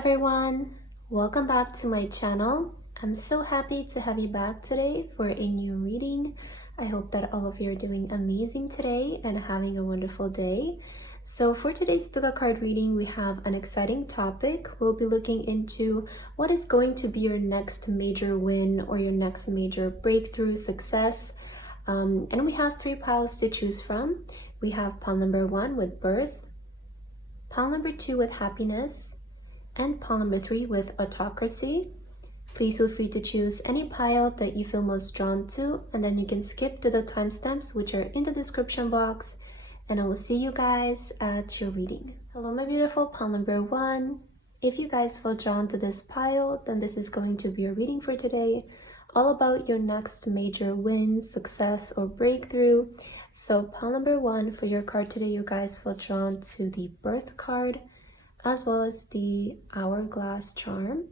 everyone, welcome back to my channel. I'm so happy to have you back today for a new reading. I hope that all of you are doing amazing today and having a wonderful day. So for today's pick card reading, we have an exciting topic. We'll be looking into what is going to be your next major win or your next major breakthrough success. And we have 3 piles to choose from. We have pile number 1 with birth, pile number 2 with happiness, and pile number 3 with autocracy. Please feel free to choose any pile that you feel most drawn to, and then you can skip to the timestamps which are in the description box, and I will see you guys at your reading. Hello my beautiful pile number 1. If you guys feel drawn to this pile, then this is going to be your reading for today, all about your next major win, success, or breakthrough. So pile number 1 for your card today, you guys feel drawn to the birth card as well as the hourglass charm.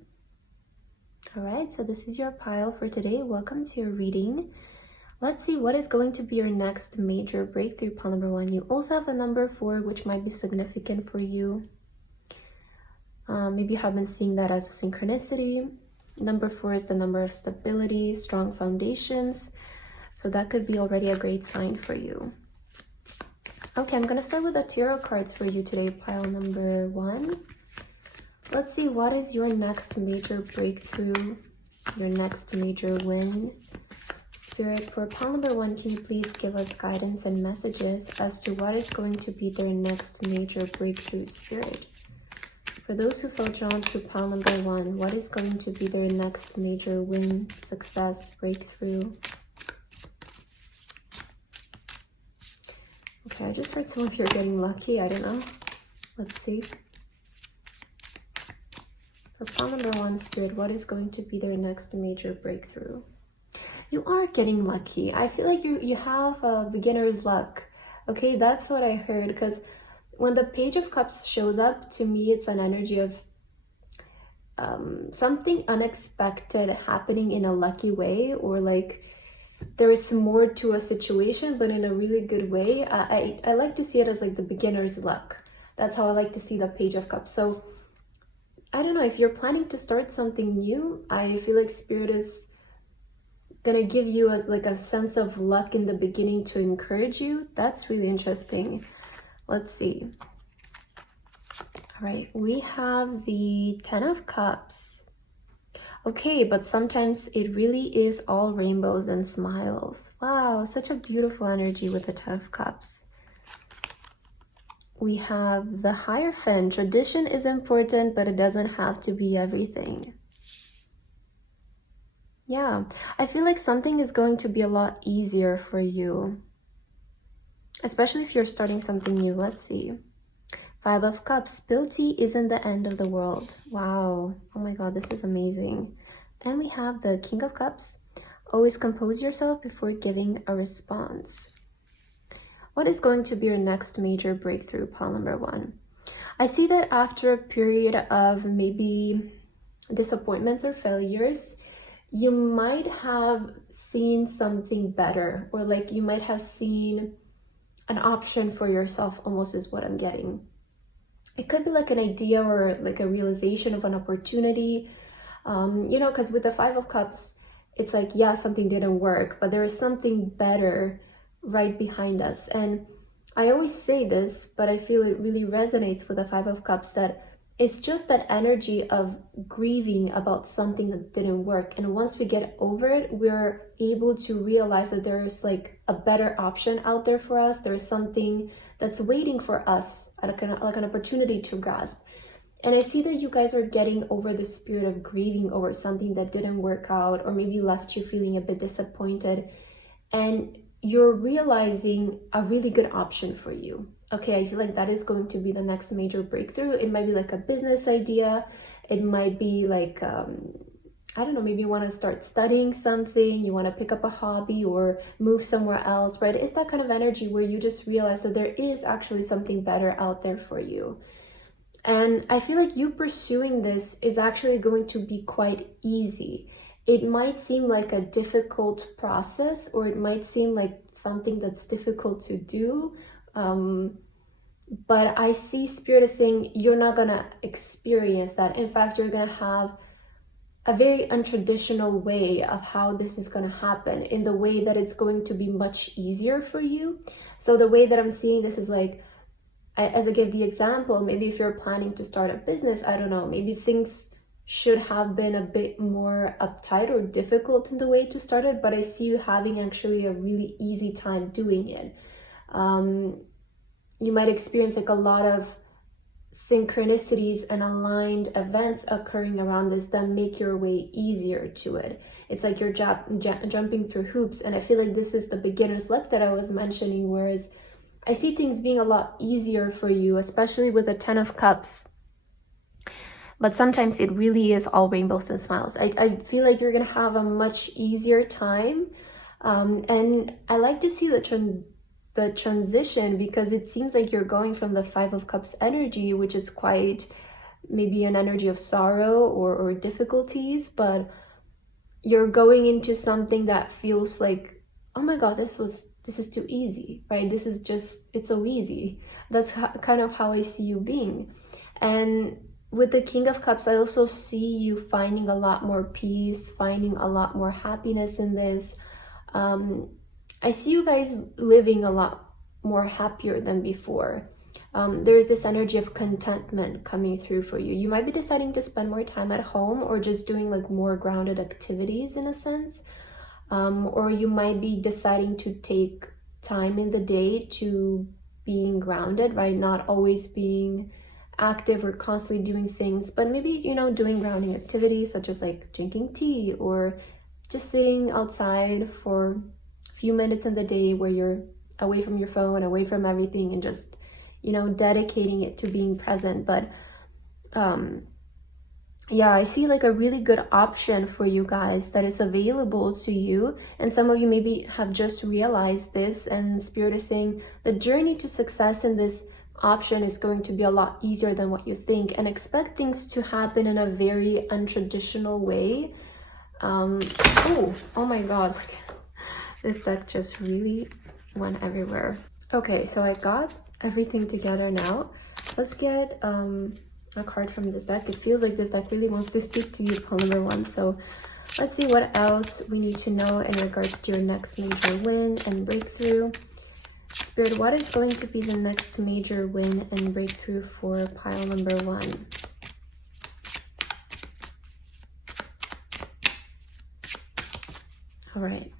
All right, so this is your pile for today. Welcome to your reading. Let's see what is going to be your next major breakthrough, pile number 1. You also have the number 4, which might be significant for you. Maybe you have been seeing that as a synchronicity. Number 4 is the number of stability, strong foundations. So that could be already a great sign for you. Okay, I'm going to start with the tarot cards for you today, pile number 1. Let's see, what is your next major breakthrough, your next major win? Spirit, for pile number 1, can you please give us guidance and messages as to what is going to be their next major breakthrough, Spirit? For those who feel drawn to pile number 1, what is going to be their next major win, success, breakthrough? Okay, I just heard some of you are getting lucky. I don't know. Let's see. For pile number 1, Spirit, what is going to be their next major breakthrough? You are getting lucky. I feel like you have beginner's luck. Okay, that's what I heard. Because when the Page of Cups shows up, to me, it's an energy of something unexpected happening in a lucky way, or like there is more to a situation, but in a really good way. I like to see it as like the beginner's luck. That's how I like to see the Page of Cups. So I don't know, if you're planning to start something new, I feel like Spirit is gonna give you as like a sense of luck in the beginning to encourage you. That's really interesting. Let's see. All right, we have the 10 of Cups. Okay, but sometimes it really is all rainbows and smiles. Wow, such a beautiful energy with the 10 of Cups. We have the Hierophant. Tradition is important, but it doesn't have to be everything. Yeah, I feel like something is going to be a lot easier for you, especially if you're starting something new. Let's see. 5 of Cups. Spilled tea isn't the end of the world. Wow. Oh my God, this is amazing. And we have the King of Cups. Always compose yourself before giving a response. What is going to be your next major breakthrough, pile number 1? I see that after a period of maybe disappointments or failures, you might have seen something better, or like you might have seen an option for yourself, almost is what I'm getting. It could be like an idea or like a realization of an opportunity, you know, because with the 5 of Cups, it's like, yeah, something didn't work, but there is something better right behind us. And I always say this, but I feel it really resonates with the 5 of Cups, that it's just that energy of grieving about something that didn't work. And once we get over it, we're able to realize that there's like a better option out there for us. There's something that's waiting for us, like an opportunity to grasp. And I see that you guys are getting over the spirit of grieving over something that didn't work out, or maybe left you feeling a bit disappointed. And you're realizing a really good option for you. Okay, I feel like that is going to be the next major breakthrough. It might be like a business idea. It might be like, I don't know, maybe you want to start studying something, you want to pick up a hobby or move somewhere else, right? It's that kind of energy where you just realize that there is actually something better out there for you. And I feel like you pursuing this is actually going to be quite easy. It might seem like a difficult process, or it might seem like something that's difficult to do. But I see Spirit is saying you're not gonna experience that. In fact, you're gonna have a very untraditional way of how this is going to happen, in the way that it's going to be much easier for you. So the way that I'm seeing this is like, as I give the example, maybe if you're planning to start a business, I don't know, maybe things should have been a bit more uptight or difficult in the way to start it, but I see you having actually a really easy time doing it. You might experience like a lot of synchronicities and aligned events occurring around this that make your way easier to it. It's like you're jumping through hoops, and I feel like this is the beginner's luck that I was mentioning, whereas I see things being a lot easier for you, especially with the 10 of Cups. But sometimes it really is all rainbows and smiles. I feel like you're gonna have a much easier time, and I like to see the transition, because it seems like you're going from the 5 of Cups energy, which is quite maybe an energy of sorrow or difficulties, but you're going into something that feels like, oh my god, this is too easy, right? This is just, it's so easy. That's kind of how I see you being. And with the King of Cups, I also see you finding a lot more peace, finding a lot more happiness in this. I see you guys living a lot more happier than before. There is this energy of contentment coming through for you. You might be deciding to spend more time at home, or just doing like more grounded activities in a sense. Or you might be deciding to take time in the day to being grounded, right? Not always being active or constantly doing things, but maybe, you know, doing grounding activities such as like drinking tea, or just sitting outside for few minutes in the day where you're away from your phone, away from everything, and just, you know, dedicating it to being present. But yeah, I see like a really good option for you guys that is available to you, and some of you maybe have just realized this, and Spirit is saying the journey to success in this option is going to be a lot easier than what you think, and expect things to happen in a very untraditional way. Oh my god, this deck just really went everywhere. Okay, so I got everything together now. Let's get a card from this deck. It feels like this deck really wants to speak to you, pole number 1. So let's see what else we need to know in regards to your next major win and breakthrough. Spirit, what is going to be the next major win and breakthrough for pile number 1? All right.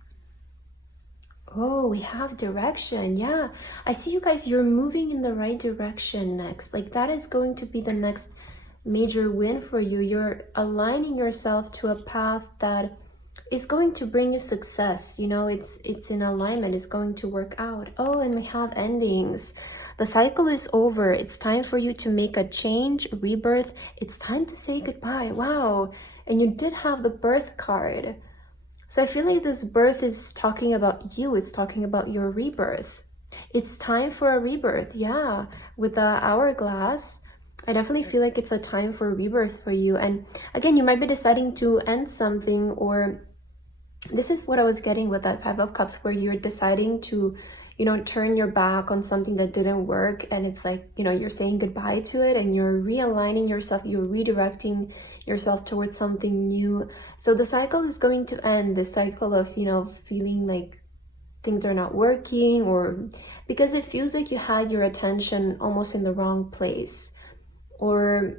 Oh, we have direction. Yeah, I see you guys, you're moving in the right direction next. Like that is going to be the next major win for you. You're aligning yourself to a path that is going to bring you success. You know, it's in alignment, it's going to work out. Oh, and we have endings. The cycle is over. It's time for you to make a change, rebirth. It's time to say goodbye. Wow. And you did have the birth card. So I feel like this birth is talking about you. It's talking about your rebirth. It's time for a rebirth. Yeah, with the hourglass, I definitely feel like it's a time for rebirth for you. And again, you might be deciding to end something, or this is what I was getting with that 5 of Cups, where you're deciding to, you know, turn your back on something that didn't work. And it's like, you know, you're saying goodbye to it, and you're realigning yourself, you're redirecting yourself towards something new. So the cycle is going to end, this cycle of, you know, feeling like things are not working, or because it feels like you had your attention almost in the wrong place, or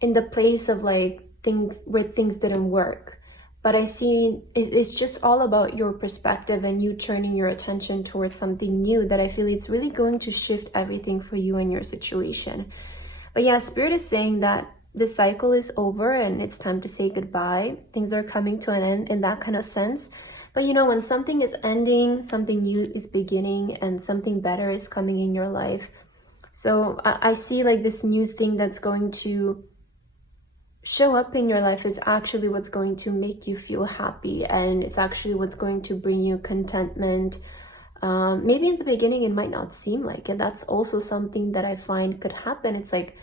in the place of like things where things didn't work. But I see it's just all about your perspective and you turning your attention towards something new, that I feel it's really going to shift everything for you and your situation. But yeah, Spirit is saying that the cycle is over and it's time to say goodbye. Things are coming to an end in that kind of sense. But you know, when something is ending, something new is beginning, and something better is coming in your life. So I see like this new thing that's going to show up in your life is actually what's going to make you feel happy, and it's actually what's going to bring you contentment. Maybe in the beginning it might not seem like it. That's also something that I find could happen. It's like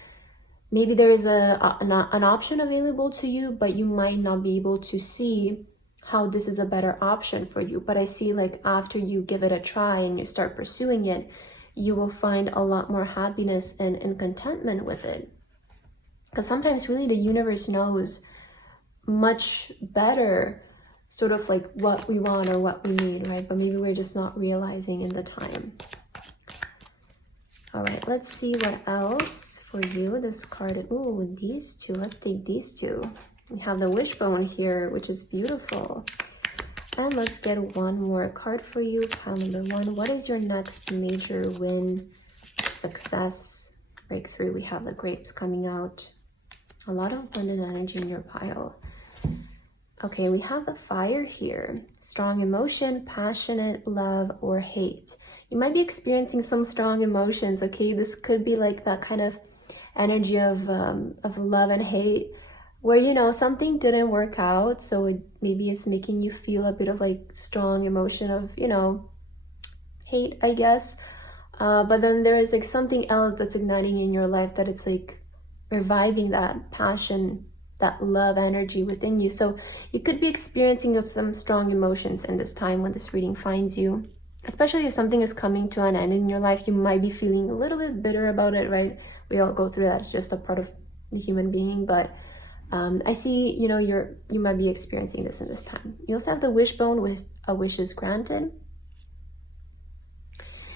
maybe there is an option available to you, but you might not be able to see how this is a better option for you. But I see like after you give it a try and you start pursuing it, you will find a lot more happiness and contentment with it. Because sometimes really the universe knows much better sort of like what we want or what we need, right? But maybe we're just not realizing in the time. All right, let's see what else for you. This card, ooh, these two. Let's take these two. We have the wishbone here, which is beautiful. And let's get one more card for you. Pile number one. What is your next major win, success, breakthrough? We have the grapes coming out. A lot of abundant energy in your pile. Okay, we have the fire here. Strong emotion, passionate love, or hate. You might be experiencing some strong emotions, okay? This could be like that kind of energy of love and hate, where, you know, something didn't work out, so maybe it's making you feel a bit of like strong emotion of, you know, hate, I guess. But then there is like something else that's igniting in your life, that it's like reviving that passion, that love energy within you. So you could be experiencing some strong emotions in this time when this reading finds you. Especially if something is coming to an end in your life, you might be feeling a little bit bitter about it, right? We all go through that. It's just a part of the human being. But I see, you know, you might be experiencing this in this time. You also have the wishbone with a wish is granted.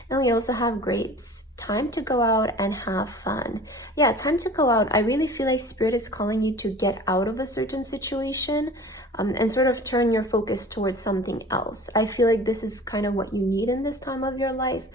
And we also have grapes. Time to go out and have fun. Yeah, time to go out. I really feel like Spirit is calling you to get out of a certain situation and sort of turn your focus towards something else. I feel like this is kind of what you need in this time of your life.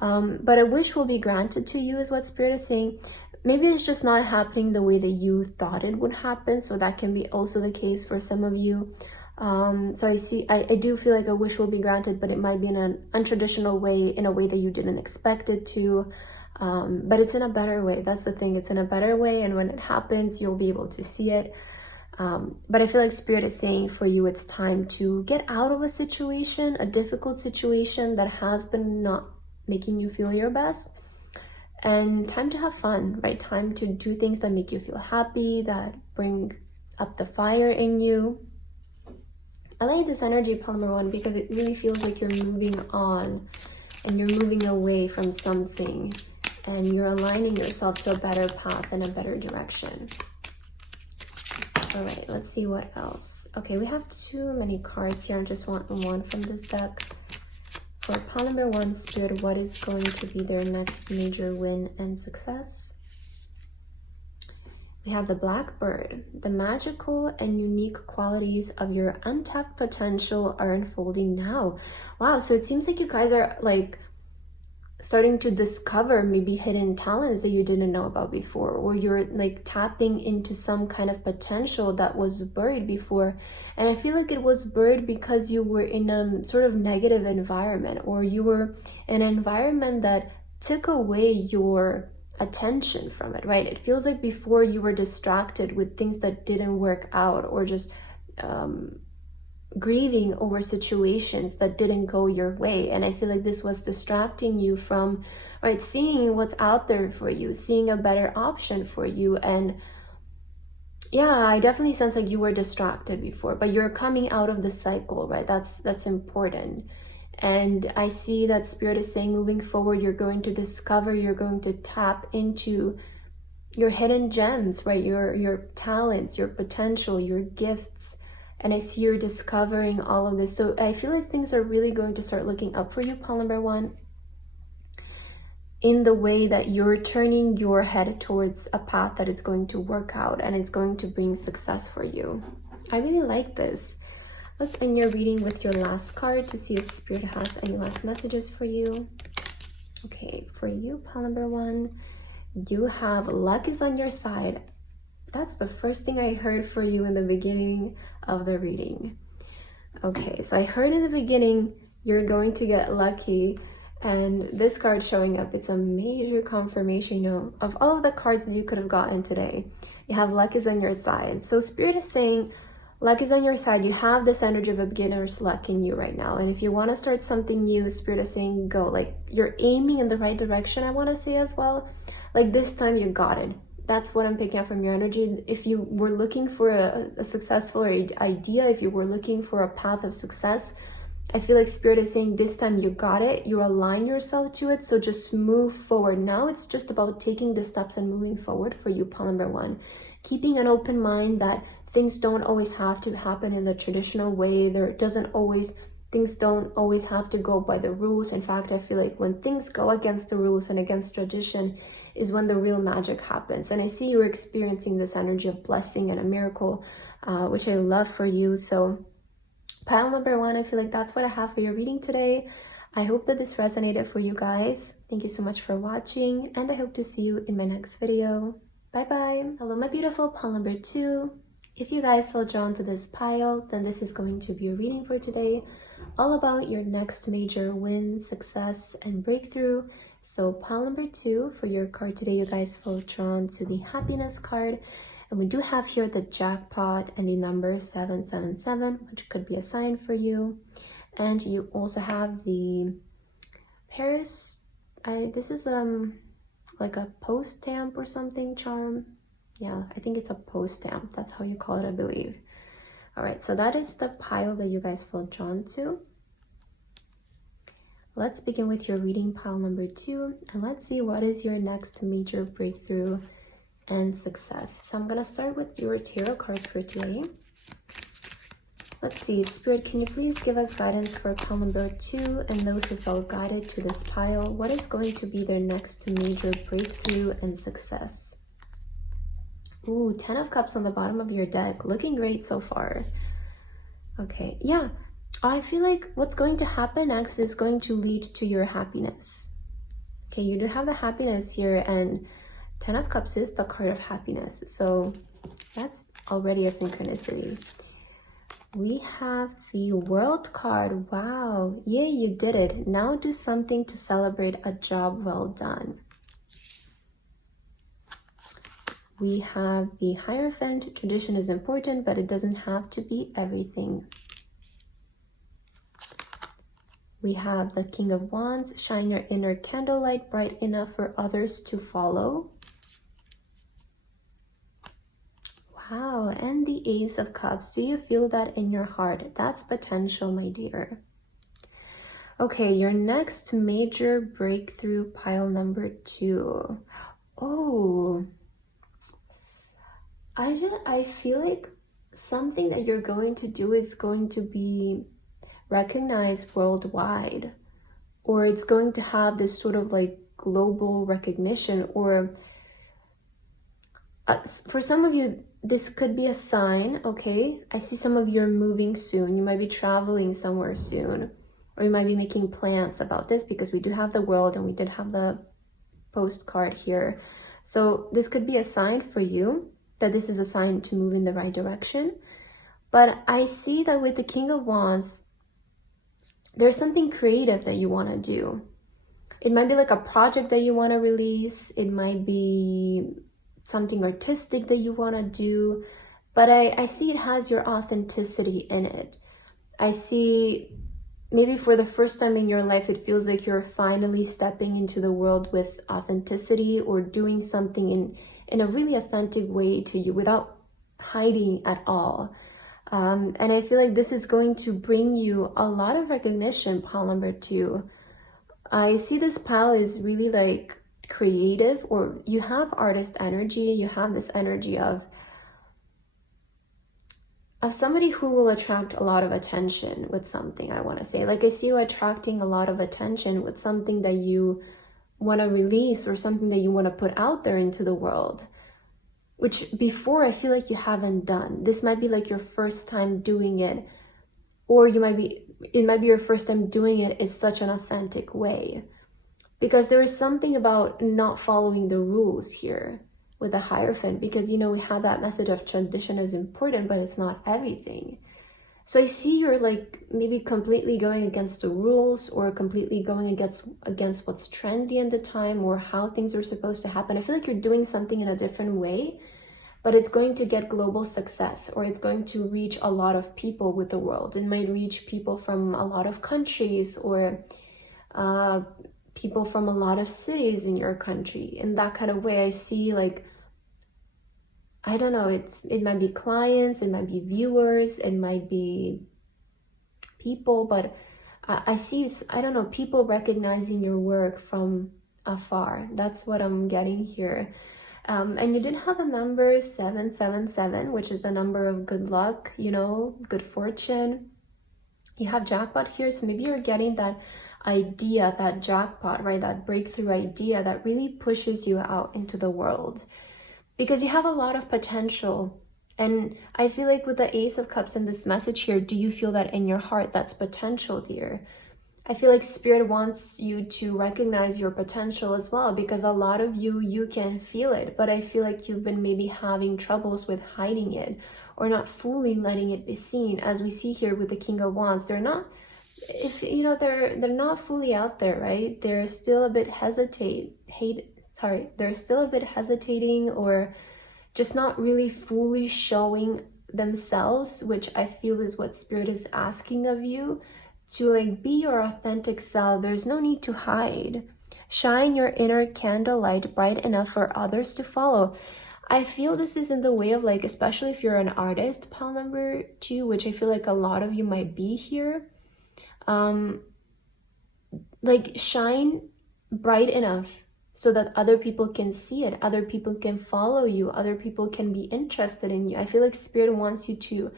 But a wish will be granted to you is what Spirit is saying. Maybe it's just not happening the way that you thought it would happen. So that can be also the case for some of you. So I do feel like a wish will be granted, but it might be in an untraditional way, in a way that you didn't expect it to. But it's in a better way. That's the thing. It's in a better way. And when it happens, you'll be able to see it. But I feel like Spirit is saying for you, it's time to get out of a situation, a difficult situation that has been not making you feel your best. And time to have fun, right? Time to do things that make you feel happy, that bring up the fire in you. I like this energy, pile number one, because it really feels like you're moving on and you're moving away from something and you're aligning yourself to a better path and a better direction. All right, let's see what else. Okay, we have too many cards here. I just want one from this deck. For pile number one, Spirit, what is going to be their next major win and success? We have the Blackbird. The magical and unique qualities of your untapped potential are unfolding now. Wow, so it seems like you guys are like starting to discover maybe hidden talents that you didn't know about before, or you're like tapping into some kind of potential that was buried before. And I feel like it was buried because you were in a sort of negative environment, or you were in an environment that took away your attention from it, right? It feels like before you were distracted with things that didn't work out, or just grieving over situations that didn't go your way. And I feel like this was distracting you from, right, seeing what's out there for you, seeing a better option for you. And yeah, I definitely sense like you were distracted before, but you're coming out of the cycle, right? That's important. And I see that Spirit is saying moving forward, you're going to discover, you're going to tap into your hidden gems, right? Your talents, your potential, your gifts. And I see you're discovering all of this. So I feel like things are really going to start looking up for you, pile number one, in the way that you're turning your head towards a path that is going to work out and it's going to bring success for you. I really like this. Let's end your reading with your last card to see if Spirit has any last messages for you. Okay, for you, pile number one, you have luck is on your side. That's the first thing I heard for you in the beginning of the reading. Okay, so I heard in the beginning, you're going to get lucky. And this card showing up, it's a major confirmation, you know, of all of the cards that you could have gotten today. You have luck is on your side. So Spirit is saying, luck is on your side. You have this energy of a beginner's luck in you right now. And if you want to start something new, Spirit is saying go. Like, you're aiming in the right direction, I want to say as well. Like, this time you got it. That's what I'm picking up from your energy. If you were looking for a successful idea, if you were looking for a path of success, I feel like Spirit is saying this time you got it, you align yourself to it, so just move forward. Now it's just about taking the steps and moving forward for you, pile number one. Keeping an open mind that things don't always have to happen in the traditional way. Things don't always have to go by the rules. In fact, I feel like when things go against the rules and against tradition is when the real magic happens. And I see you're experiencing this energy of blessing and a miracle, which I love for you. So pile number one, I feel like that's what I have for your reading today. I hope that this resonated for you guys. Thank you so much for watching, and I hope to see you in my next video. Bye bye. Hello, my beautiful pile number two. If you guys feel drawn to this pile, then this is going to be a reading for today, all about your next major win, success, and breakthrough. So pile number two, for your card today, you guys feel drawn to the happiness card. And we do have here the jackpot and the number 777, which could be a sign for you. And you also have the Paris. This is like a post stamp or something charm. Yeah, I think it's a post stamp. That's how you call it, I believe. All right, so that is the pile that you guys feel drawn to. Let's begin with your reading, pile number two, and let's see what is your next major breakthrough and success. So I'm gonna start with your tarot cards for today. Let's see, Spirit, can you please give us guidance for pile number two and those who felt guided to this pile? What is going to be their next major breakthrough and success? Ooh, 10 of Cups on the bottom of your deck. Looking great so far. Okay, yeah. I feel like what's going to happen next is going to lead to your happiness. Okay, you do have the happiness here, and 10 of Cups is the card of happiness. So that's already a synchronicity. We have the World card. Wow. Yeah, you did it. Now do something to celebrate a job well done. We have the Hierophant. Tradition is important, but it doesn't have to be everything. We have the King of Wands. Shine your inner candlelight bright enough for others to follow. Wow, and the Ace of Cups. Do you feel that in your heart? That's potential, my dear. Okay, your next major breakthrough, pile number two. Oh, I feel like something that you're going to do is going to be recognized worldwide, or it's going to have this sort of like global recognition, or for some of you, this could be a sign, okay? I see some of you are moving soon. You might be traveling somewhere soon, or you might be making plans about this, because we do have the World and we did have the postcard here. So this could be a sign for you that this is a sign to move in the right direction. But I see that with the King of Wands, there's something creative that you want to do. It might be like a project that you want to release. It might be something artistic that you want to do, but I see it has your authenticity in it. I see maybe for the first time in your life, it feels like you're finally stepping into the world with authenticity, or doing something in a really authentic way to you without hiding at all. And I feel like this is going to bring you a lot of recognition, pile number two. I see this pile is really like creative, or you have artist energy. You have this energy of somebody who will attract a lot of attention with something. I want to say, like, I see you attracting a lot of attention with something that you want to release, or something that you want to put out there into the world, which before I feel like you haven't done. This might be like your first time doing it, or it might be your first time doing it in such an authentic way. Because there is something about not following the rules here with the Hierophant, because, you know, we had that message of tradition is important, but it's not everything. So I see you're like maybe completely going against the rules, or completely going against what's trendy at the time, or how things are supposed to happen. I feel like you're doing something in a different way, but it's going to get global success, or it's going to reach a lot of people with the World. It might reach people from a lot of countries, or people from a lot of cities in your country. In that kind of way, I see, like, I don't know, it might be clients, it might be viewers, it might be people, but I see, I don't know, people recognizing your work from afar. That's what I'm getting here. And you did have the number 777, which is a number of good luck, you know, good fortune. You have jackpot here, so maybe you're getting that idea, that jackpot, right? That breakthrough idea that really pushes you out into the world, because you have a lot of potential. And I feel like with the Ace of Cups and this message here, do you feel that in your heart? That's potential, dear. I feel like Spirit wants you to recognize your potential as well, because a lot of you can feel it, but I feel like you've been maybe having troubles with hiding it or not fully letting it be seen. As we see here with the King of Wands, they're not, if you know, they're not fully out there, right? They're still a bit they're still a bit hesitating, or just not really fully showing themselves, which I feel is what Spirit is asking of you, to like be your authentic self. There's no need to hide. Shine your inner candlelight bright enough for others to follow. I feel this is in the way of like, especially if you're an artist, pile number 2, which I feel like a lot of you might be here. Like shine bright enough so that other people can see it, other people can follow you, other people can be interested in you. I feel like Spirit wants you to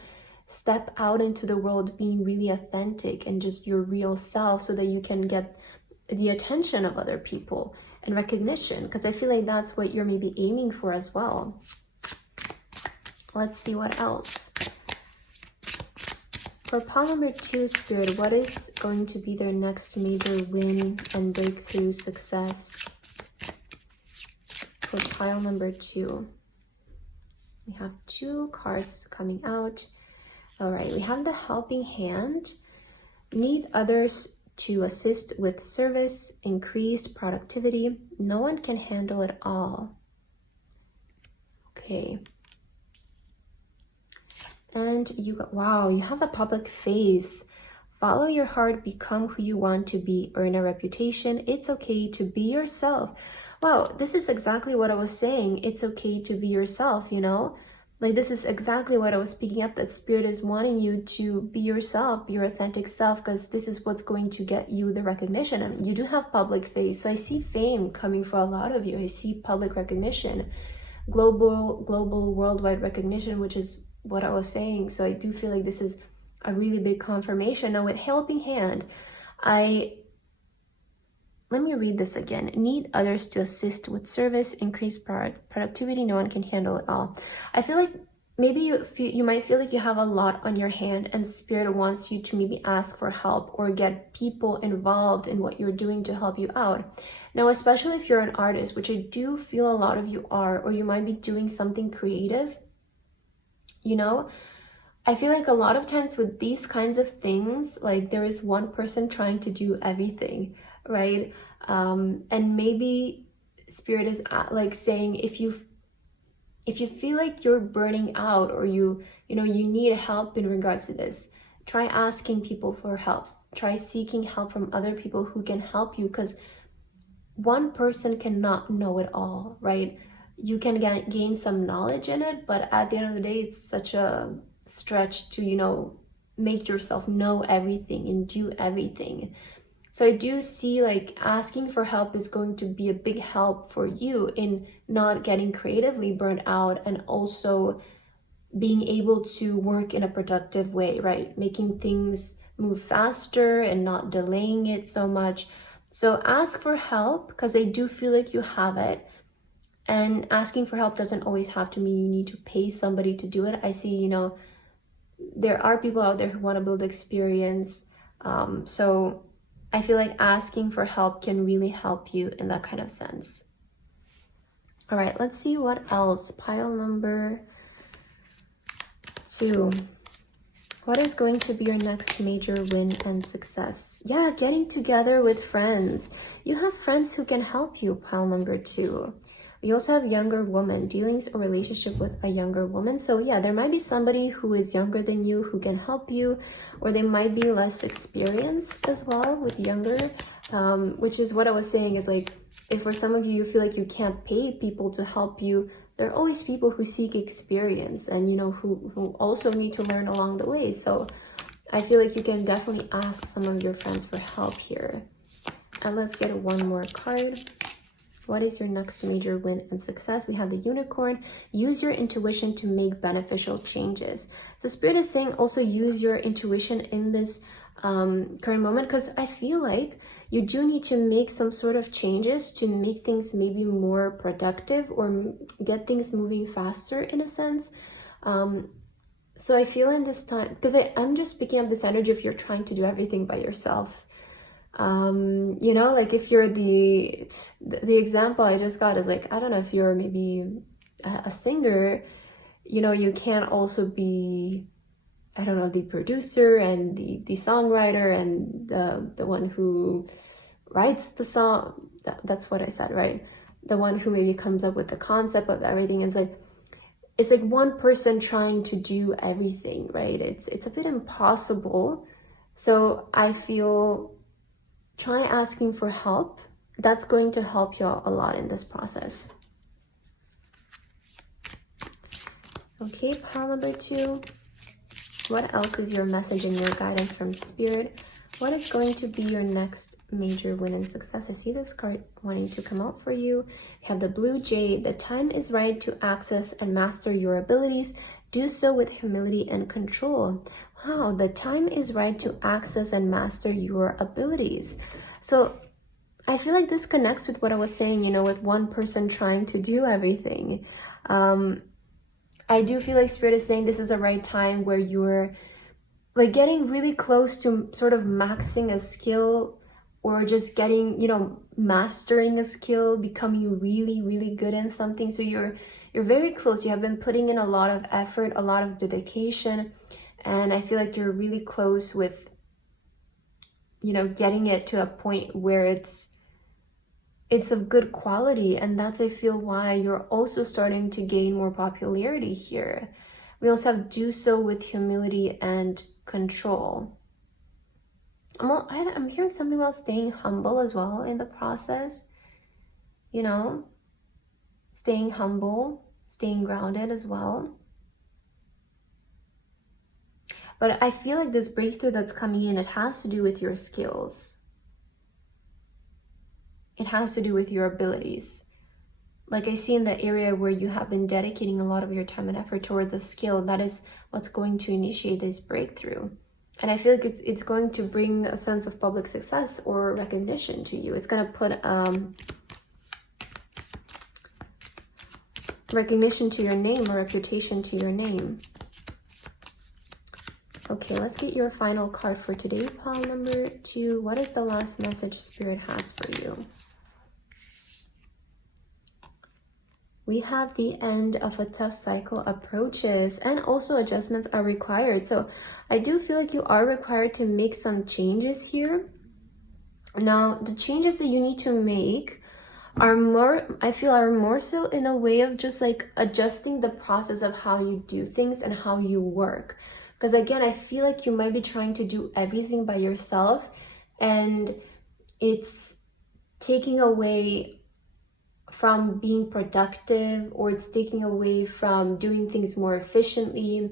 step out into the world being really authentic and just your real self, so that you can get the attention of other people and recognition, because I feel like that's what you're maybe aiming for as well. Let's see what else. For pile number 2, Spirit, what is going to be their next major win and breakthrough success? For pile number 2, we have 2 cards coming out. All right, we have the helping hand. Need others to assist with service, increased productivity. No one can handle it all. Okay. And you got, wow, you have the public face. Follow your heart, become who you want to be, earn a reputation. It's okay to be yourself. Wow, this is exactly what I was saying. It's okay to be yourself, you know? Like, this is exactly what I was speaking up, that Spirit is wanting you to be yourself, be your authentic self, because this is what's going to get you the recognition. I mean, you do have public face. So I see fame coming for a lot of you. I see public recognition, global, worldwide recognition, which is what I was saying. So I do feel like this is a really big confirmation. Now with helping hand, let me read this again. Need others to assist with service, increase productivity. No one can handle it all. I feel like maybe you might feel like you have a lot on your hand, and Spirit wants you to maybe ask for help or get people involved in what you're doing to help you out. Now, especially if you're an artist, which I do feel a lot of you are, or you might be doing something creative, you know, I feel like a lot of times with these kinds of things, like there is one person trying to do everything, right? And maybe Spirit is like saying, if you feel like you're burning out, or you need help in regards to this, try asking people for help. Try seeking help from other people who can help you, because one person cannot know it all, right? You can gain some knowledge in it, but at the end of the day, it's such a stretch to, make yourself know everything and do everything. So I do see like asking for help is going to be a big help for you in not getting creatively burnt out, and also being able to work in a productive way, right? Making things move faster and not delaying it so much. So ask for help, because I do feel like you have it. And asking for help doesn't always have to mean you need to pay somebody to do it. I see, there are people out there who want to build experience. So I feel like asking for help can really help you in that kind of sense. All right, let's see what else. Pile number 2. What is going to be your next major win and success? Yeah, getting together with friends. You have friends who can help you, pile number 2. You also have younger woman, dealings or relationship with a younger woman. So yeah, there might be somebody who is younger than you who can help you, or they might be less experienced as well with younger, which is what I was saying is like, if for some of you, you feel like you can't pay people to help you, there are always people who seek experience and, who also need to learn along the way. So I feel like you can definitely ask some of your friends for help here. And let's get one more card. What is your next major win and success? We have the unicorn. Use your intuition to make beneficial changes. So Spirit is saying also use your intuition in this current moment, because I feel like you do need to make some sort of changes to make things maybe more productive or get things moving faster in a sense. So I feel in this time, because I'm just picking up this energy if you're trying to do everything by yourself. You know, like if you're the example I just got is like, I don't know, if you're maybe a singer, you know, you can't also be, I don't know, the producer and the songwriter and the one who writes the song. That's what I said, right? The one who maybe comes up with the concept of everything. It's like one person trying to do everything, right? It's a bit impossible. So I feel, try asking for help. That's going to help you a lot in this process. Okay, pile number 2. What else is your message and your guidance from Spirit? What is going to be your next major win and success? I see this card wanting to come out for you. You have the blue jade. The time is right to access and master your abilities. Do so with humility and control. Wow, the time is right to access and master your abilities. So I feel like this connects with what I was saying, you know, with one person trying to do everything. I do feel like Spirit is saying this is the right time where you're like getting really close to sort of maxing a skill, or just getting, you know, mastering a skill, becoming really, really good in something. So you're very close. You have been putting in a lot of effort, a lot of dedication. And I feel like you're really close with, you know, getting it to a point where it's of good quality. And that's, I feel, why you're also starting to gain more popularity here. We also have do so with humility and control. I'm hearing something about staying humble as well in the process. You know, staying humble, staying grounded as well. But I feel like this breakthrough that's coming in, it has to do with your skills. It has to do with your abilities. Like I see in the area where you have been dedicating a lot of your time and effort towards a skill, that is what's going to initiate this breakthrough. And I feel like it's going to bring a sense of public success or recognition to you. It's going to put recognition to your name, or reputation to your name. Okay, let's get your final card for today, pile number 2. What is the last message Spirit has for you? We have the end of a tough cycle approaches, and also adjustments are required. So I do feel like you are required to make some changes here. Now, the changes that you need to make are more so in a way of just like adjusting the process of how you do things and how you work. Because again, I feel like you might be trying to do everything by yourself, and it's taking away from being productive, or it's taking away from doing things more efficiently,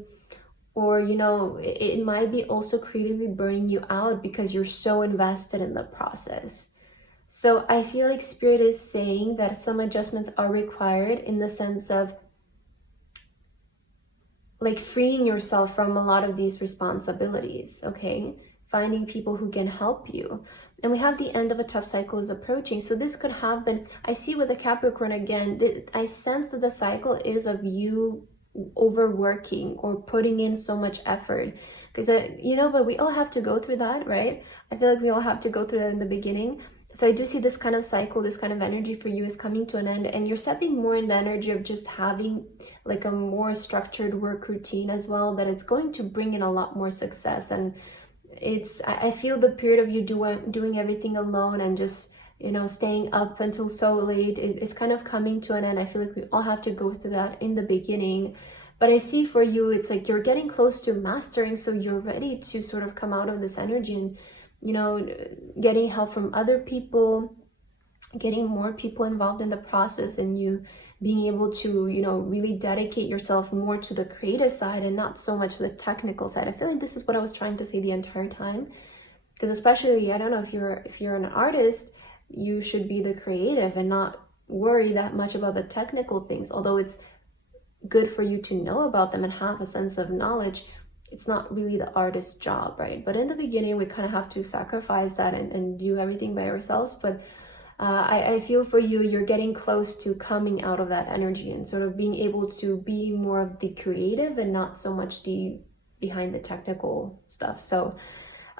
or, you know, it might be also creatively burning you out because you're so invested in the process. So I feel like Spirit is saying that some adjustments are required in the sense of like freeing yourself from a lot of these responsibilities, okay? Finding people who can help you. And we have the end of a tough cycle is approaching. So this could have been, I see with the Capricorn again, I sense that the cycle is of you overworking or putting in so much effort. Because, you know, but we all have to go through that, right? I feel like we all have to go through that in the beginning. So I do see this kind of cycle, this kind of energy for you is coming to an end, and you're stepping more in the energy of just having like a more structured work routine as well, that it's going to bring in a lot more success. And I feel the period of you doing everything alone and just, you know, staying up until so late is kind of coming to an end. I feel like we all have to go through that in the beginning. But I see for you, it's like you're getting close to mastering, so you're ready to sort of come out of this energy and, you know, getting help from other people, getting more people involved in the process, and you being able to, you know, really dedicate yourself more to the creative side and not so much the technical side. I feel like this is what I was trying to say the entire time, because especially, I don't know, if you're an artist, you should be the creative and not worry that much about the technical things. Although it's good for you to know about them and have a sense of knowledge, it's not really the artist's job, right? But in the beginning, we kind of have to sacrifice that and do everything by ourselves. But I feel for you, you're getting close to coming out of that energy and sort of being able to be more of the creative and not so much the behind the technical stuff. So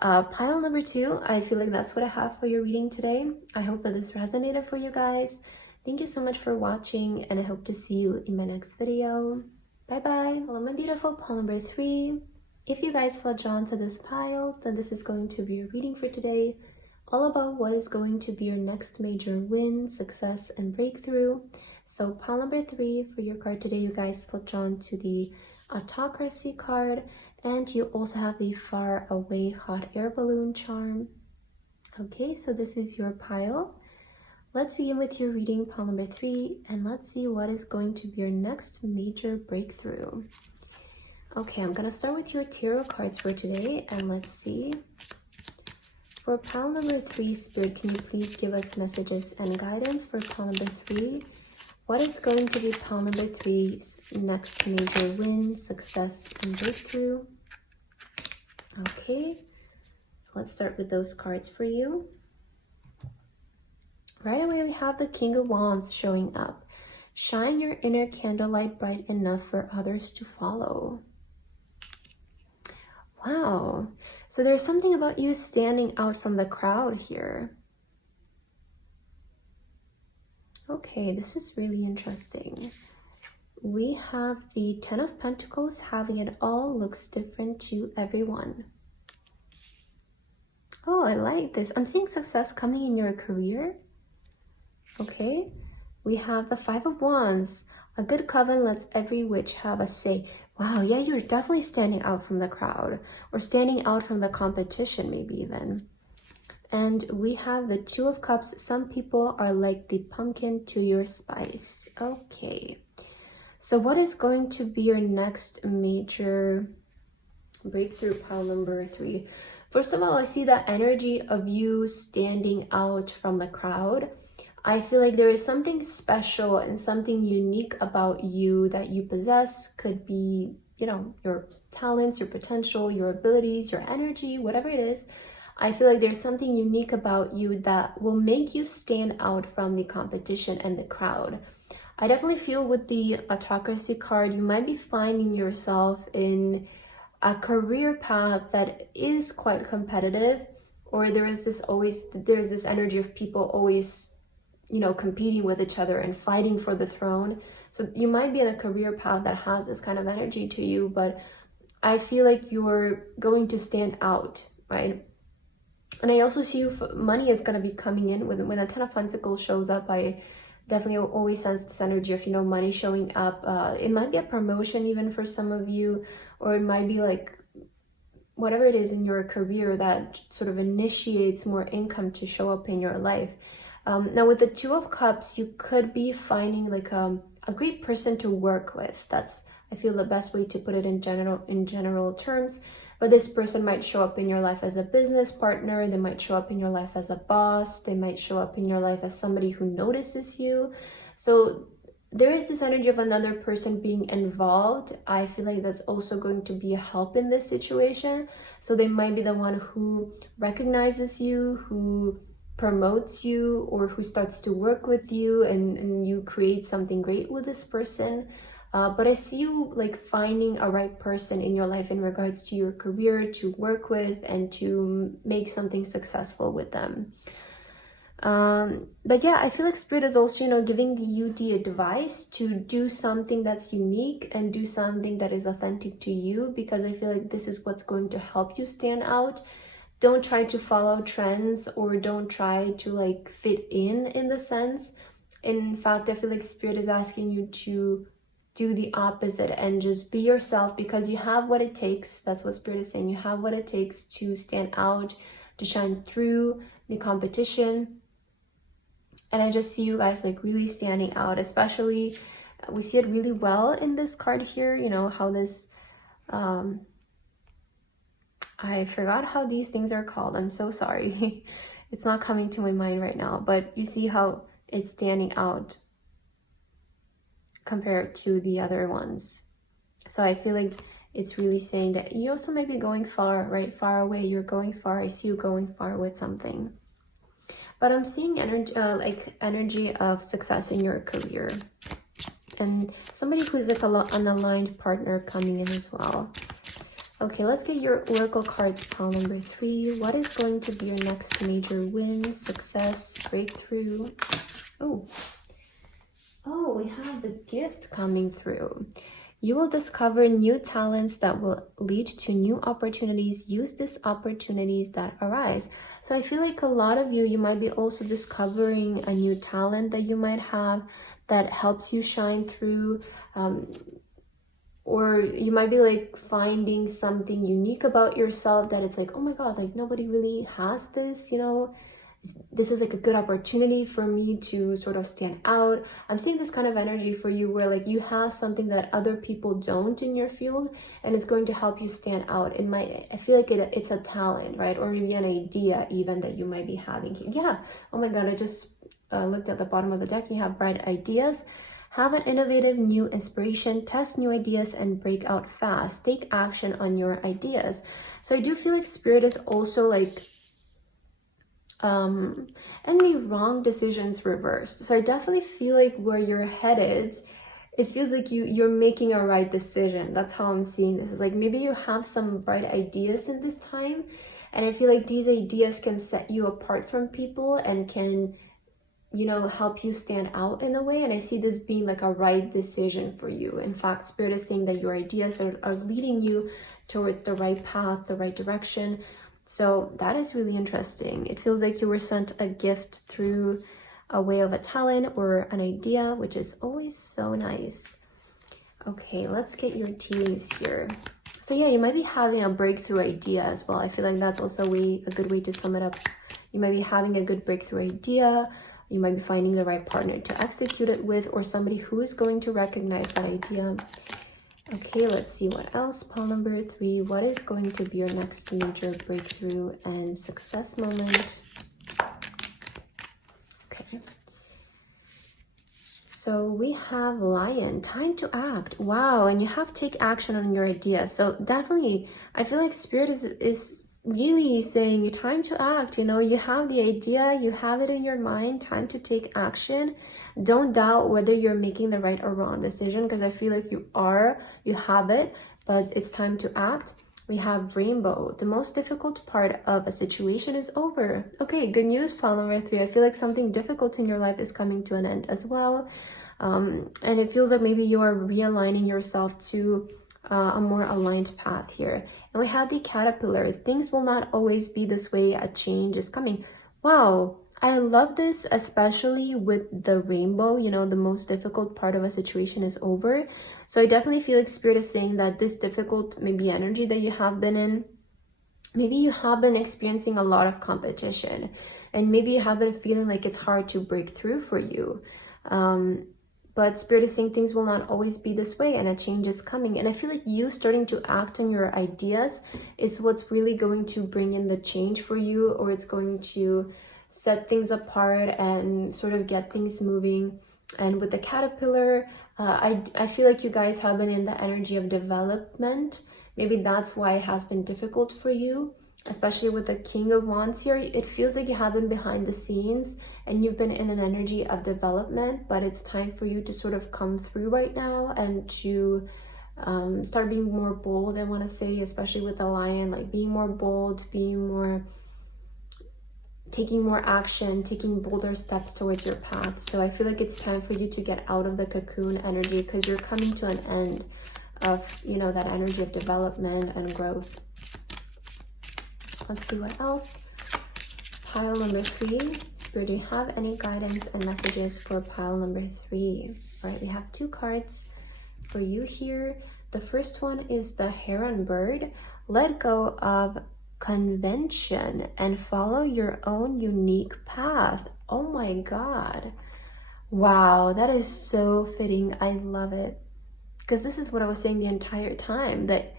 pile number 2, I feel like that's what I have for your reading today. I hope that this resonated for you guys. Thank you so much for watching, and I hope to see you in my next video. Bye bye. Hello, my beautiful pile number 3. If you guys felt drawn to this pile, then this is going to be your reading for today, all about what is going to be your next major win, success, and breakthrough. So pile number 3 for your card today, you guys felt drawn to the autocracy card, and you also have the far away hot air balloon charm. Okay, so this is your pile. Let's begin with your reading, pile number 3, and let's see what is going to be your next major breakthrough. Okay, I'm gonna start with your tarot cards for today, and let's see. For pile number 3, Spirit, can you please give us messages and guidance for pile number 3? What is going to be pile number 3's next major win, success, and breakthrough? Okay, so let's start with those cards for you. Right away, we have the King of Wands showing up. Shine your inner candlelight bright enough for others to follow. Wow, so there's something about you standing out from the crowd here. Okay, this is really interesting. We have the 10 of Pentacles, having it all looks different to everyone. Oh, I like this. I'm seeing success coming in your career. Okay, we have the 5 of Wands. A good coven lets every witch have a say. Wow, yeah, you're definitely standing out from the crowd, or standing out from the competition, maybe even. And we have the 2 of Cups. Some people are like the pumpkin to your spice. Okay, so what is going to be your next major breakthrough, pile number 3? First of all, I see the energy of you standing out from the crowd. I feel like there is something special and something unique about you that you possess. Could be, you know, your talents, your potential, your abilities, your energy, whatever it is. I feel like there's something unique about you that will make you stand out from the competition and the crowd. I definitely feel with the autocracy card, you might be finding yourself in a career path that is quite competitive, or there's this energy of people always, you know, competing with each other and fighting for the throne. So you might be in a career path that has this kind of energy to you, but I feel like you're going to stand out, right? And I also see money is going to be coming in. When a 10 of Pentacles shows up, I definitely always sense this energy of, you know, money showing up. It might be a promotion even for some of you, or it might be like whatever it is in your career that sort of initiates more income to show up in your life. Now with the 2 of Cups, you could be finding like a great person to work with. That's, I feel, the best way to put it in general terms. But this person might show up in your life as a business partner. They might show up in your life as a boss. They might show up in your life as somebody who notices you. So there is this energy of another person being involved. I feel like that's also going to be a help in this situation. So they might be the one who recognizes you, who promotes you, or who starts to work with you, and you create something great with this person. But I see you like finding a right person in your life in regards to your career, to work with and to make something successful with them. But yeah, I feel like Spirit is also, you know, giving you the advice to do something that's unique and do something that is authentic to you, because I feel like this is what's going to help you stand out. Don't try to follow trends, or don't try to like fit in the sense. In fact, I feel like Spirit is asking you to do the opposite and just be yourself, because you have what it takes. That's what Spirit is saying. You have what it takes to stand out, to shine through the competition. And I just see you guys like really standing out, especially we see it really well in this card here, you know, how this, I forgot how these things are called. I'm so sorry. It's not coming to my mind right now, but you see how it's standing out compared to the other ones. So I feel like it's really saying that you also may be going far, right? Far away, you're going far. I see you going far with something. But I'm seeing energy, energy of success in your career. And somebody who's like an aligned partner coming in as well. Okay, let's get your Oracle cards, pile number 3. What is going to be your next major win, success, breakthrough? Oh, we have the gift coming through. You will discover new talents that will lead to new opportunities. Use these opportunities that arise. So I feel like a lot of you might be also discovering a new talent that you might have that helps you shine through. Or you might be like finding something unique about yourself that it's like, oh my God, like nobody really has this, you know. This is like a good opportunity for me to sort of stand out. I'm seeing this kind of energy for you where like you have something that other people don't in your field, and it's going to help you stand out. I feel like it's a talent, right? Or maybe an idea even that you might be having here. Yeah, oh my God, I just looked at the bottom of the deck. You have bright ideas. Have an innovative new inspiration, test new ideas, and break out fast. Take action on your ideas. So I do feel like Spirit is also like any wrong decisions reversed. So I definitely feel like where you're headed, it feels like you're making a right decision. That's how I'm seeing this. It's like maybe you have some bright ideas in this time, and I feel like these ideas can set you apart from people and can, you know, help you stand out in a way. And I see this being like a right decision for you. In fact, Spirit is saying that your ideas are leading you towards the right path, the right direction. So that is really interesting. It feels like you were sent a gift through a way of a talent or an idea, which is always so nice. Okay, let's get your tea leaves here. So yeah, you might be having a breakthrough idea as well. I feel like that's also a good way to sum it up. You might be having a good breakthrough idea. You might be finding the right partner to execute it with, or somebody who is going to recognize that idea. Okay, let's see what else. Pile number 3. What is going to be your next major breakthrough and success moment? Okay. So we have Lion. Time to act. Wow, and you have to take action on your idea. So definitely, I feel like Spirit is really saying you time to act. You know, you have the idea, you have it in your mind, time to take action. Don't doubt whether you're making the right or wrong decision, because I feel like you have it, but it's time to act. We have Rainbow. The most difficult part of a situation is over. Okay, good news, pile number 3. I feel like something difficult in your life is coming to an end as well. And it feels like maybe you are realigning yourself to a more aligned path here. And we have the Caterpillar. Things will not always be this way. A change is coming. Wow. I love this, especially with the rainbow. You know, the most difficult part of a situation is over. So I definitely feel like Spirit is saying that this difficult maybe energy that you have been in, maybe you have been experiencing a lot of competition, and maybe you have been feeling like it's hard to break through for you. But Spirit is saying things will not always be this way, and a change is coming. And I feel like you starting to act on your ideas is what's really going to bring in the change for you, or it's going to set things apart and sort of get things moving. And with the Caterpillar, I feel like you guys have been in the energy of development. Maybe that's why it has been difficult for you, especially with the King of Wands here. It feels like you have been behind the scenes and you've been in an energy of development, but it's time for you to sort of come through right now and to start being more bold, I want to say, especially with the Lion, like being more bold, taking more action, taking bolder steps towards your path. So I feel like it's time for you to get out of the cocoon energy, because you're coming to an end of, you know, that energy of development and growth. Let's see what else. Pile number 3. Spirit, do you have any guidance and messages for pile number 3? All right, we have 2 cards for you here. The first one is the Heron Bird. Let go of convention and follow your own unique path. Oh my God. Wow, that is so fitting. I love it. Because this is what I was saying the entire time, that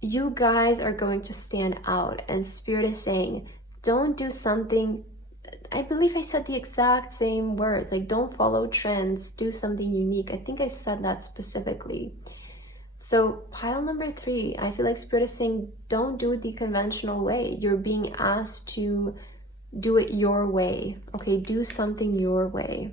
you guys are going to stand out, and Spirit is saying, don't do something. I believe I said the exact same words, like don't follow trends, do something unique. I think I said that specifically. So pile number 3, I feel like Spirit is saying, don't do it the conventional way. You're being asked to do it your way. Okay, do something your way.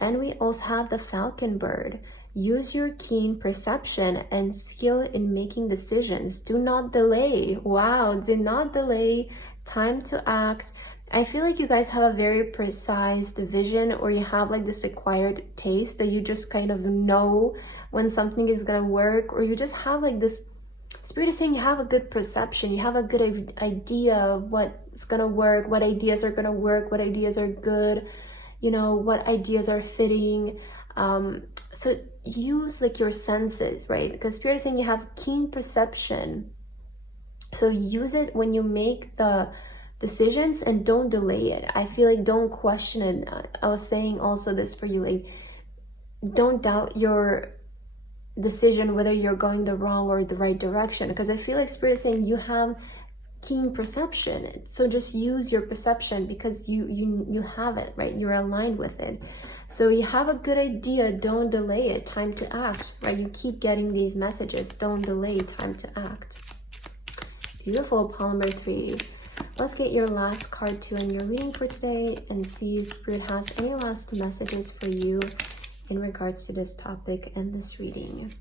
And we also have the falcon bird. Use your keen perception and skill in making decisions. Do not delay. Wow, do not delay. Time to act. I feel like you guys have a very precise vision, or you have like this acquired taste that you just kind of know when something is gonna work, or you just have like this, Spirit is saying you have a good perception, you have a good idea of what's gonna work, what ideas are gonna work, what ideas are good, you know, what ideas are fitting. So use like your senses, right? Because Spirit is saying you have keen perception. So use it when you make the decisions and don't delay it. I feel like don't question it. I was saying also this for you, like don't doubt your decision whether you're going the wrong or the right direction, because I feel like Spirit is saying you have keen perception. So just use your perception, because you have it, right? You're aligned with it. So you have a good idea, don't delay it, time to act, right? You keep getting these messages, don't delay, time to act. Beautiful, pile number 3. Let's get your last card to end your reading for today and see if Spirit has any last messages for you in regards to this topic and this reading.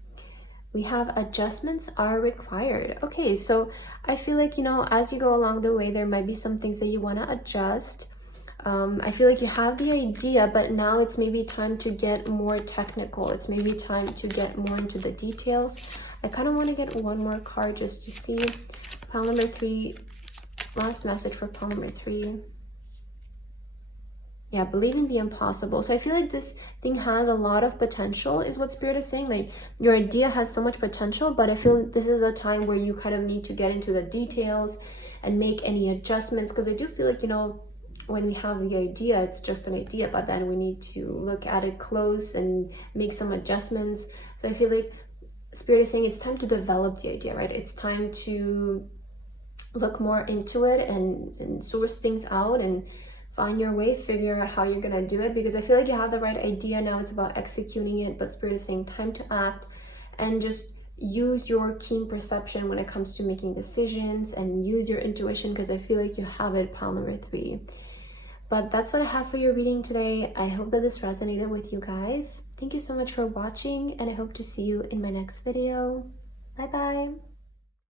We have adjustments are required. Okay, so I feel like, you know, as you go along the way, there might be some things that you want to adjust. I feel like you have the idea, but now it's maybe time to get more technical. It's maybe time to get more into the details. I kind of want to get one more card just to see. Pile number 3, last message for pile number 3. Yeah, believe in the impossible. So I feel like this thing has a lot of potential, is what Spirit is saying. Like your idea has so much potential, but I feel this is a time where you kind of need to get into the details and make any adjustments, because I do feel like, you know, when we have the idea, it's just an idea, but then we need to look at it close and make some adjustments. So I feel like Spirit is saying it's time to develop the idea, right? It's time to look more into it and source things out and find your way, figure out how you're gonna do it, because I feel like you have the right idea. Now it's about executing it, but Spirit is saying time to act and just use your keen perception when it comes to making decisions, and use your intuition, because I feel like you have it, pile number 3. But that's what I have for your reading today. I hope that this resonated with you guys. Thank you so much for watching, and I hope to see you in my next video. Bye bye.